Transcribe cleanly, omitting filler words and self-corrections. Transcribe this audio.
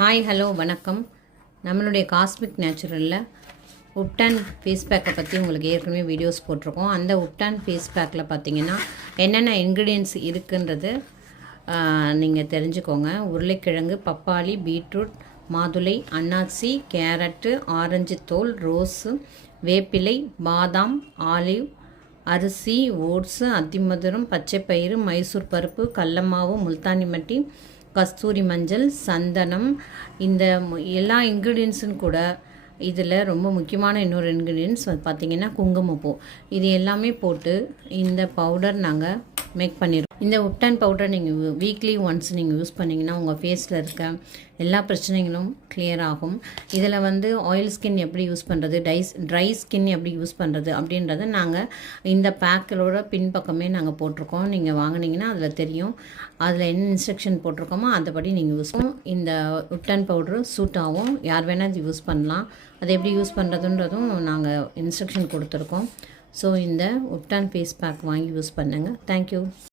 Hi hello வணக்கம். நம்மளுடைய cosmic நேச்சுரலில் ubtan face பேக்கை பற்றி உங்களுக்கு ஏற்கனவே வீடியோஸ் போட்டிருக்கோம். அந்த உப்டான் ஃபேஸ் பேக்கில் பார்த்தீங்கன்னா என்னென்ன இன்க்ரீடியன்ட்ஸ் இருக்குன்றது நீங்கள் தெரிஞ்சுக்கோங்க. உருளைக்கிழங்கு, பப்பாளி, பீட்ரூட், மாதுளை, அன்னாசி, கேரட்டு, ஆரஞ்சு தோல், ரோஸு, வேப்பிலை, பாதாம், ஆலிவ், அரிசி, ஓட்ஸு, அத்திமதுரம், பச்சைப்பயிறு, மைசூர் பருப்பு, கடலமாவு, முல்தானி மட்டி, கஸ்தூரி மஞ்சள், சந்தனம், இந்த எல்லா இன்க்ரீடியன்ஸும் கூட இதில் ரொம்ப முக்கியமான இன்னொரு இன்க்ரீடியன்ஸ் பார்த்திங்கன்னா குங்குமப்பூ. இது எல்லாமே போட்டு இந்த பவுடர் நாங்கள் மேக் பண்ணிடுறோம். இந்த உப்டான் பவுடர் நீங்கள் வீக்லி ஒன்ஸ் நீங்கள் யூஸ் பண்ணிங்கன்னா உங்கள் ஃபேஸில் இருக்க எல்லா பிரச்சனைகளும் கிளியர் ஆகும். இதில் ஆயில் ஸ்கின் எப்படி யூஸ் பண்ணுறது, ட்ரை ஸ்கின் எப்படி யூஸ் பண்ணுறது அப்படின்றத நாங்கள் இந்த பேக்கலோட பின்பக்கமே நாங்கள் போட்டிருக்கோம். நீங்கள் வாங்கினீங்கன்னா அதில் தெரியும். அதில் என்ன இன்ஸ்ட்ரக்ஷன் போட்டிருக்கோமோ அதைப்படி நீங்கள் யூஸ் பண்ணும். இந்த உப்டான் பவுடரு சூட் ஆகும், யார் வேணால் இது யூஸ் பண்ணலாம். அதை எப்படி யூஸ் பண்ணுறதுன்றதும் நாங்கள் இன்ஸ்ட்ரக்ஷன் கொடுத்துருக்கோம். ஸோ இந்த உப்டான் ஃபேஸ் பேக் வாங்கி யூஸ் பண்ணுங்கள். தேங்க்யூ.